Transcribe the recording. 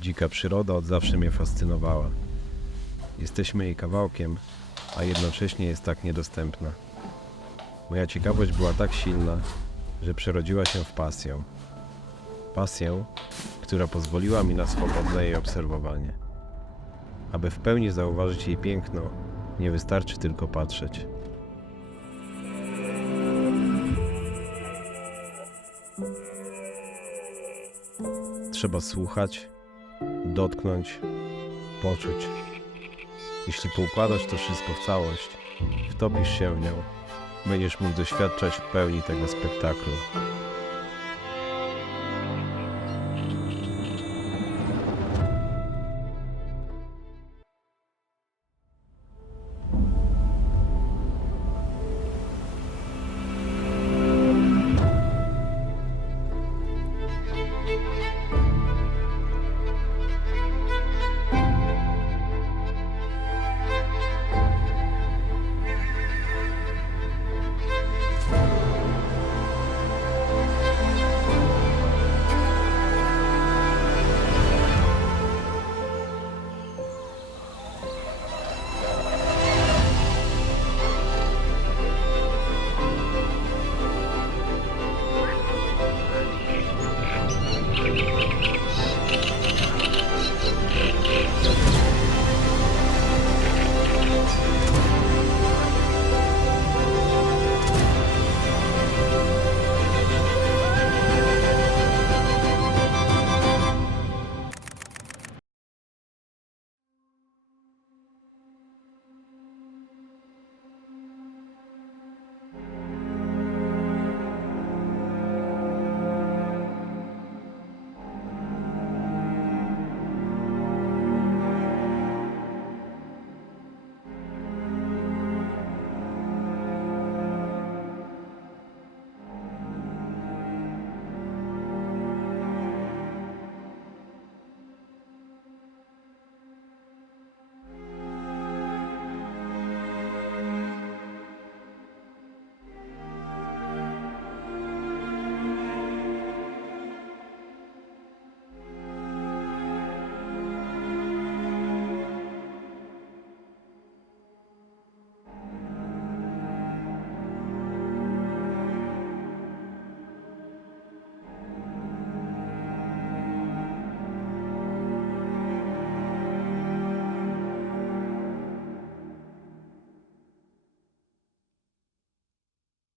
Dzika przyroda od zawsze mnie fascynowała. Jesteśmy jej kawałkiem, a jednocześnie jest tak niedostępna. Moja ciekawość była tak silna, że przerodziła się w pasję. Pasję, która pozwoliła mi na swobodne jej obserwowanie. Aby w pełni zauważyć jej piękno, nie wystarczy tylko patrzeć. Trzeba słuchać, dotknąć, poczuć. Jeśli poukładasz to wszystko w całość, wtopisz się w nią, będziesz mógł doświadczać w pełni tego spektaklu.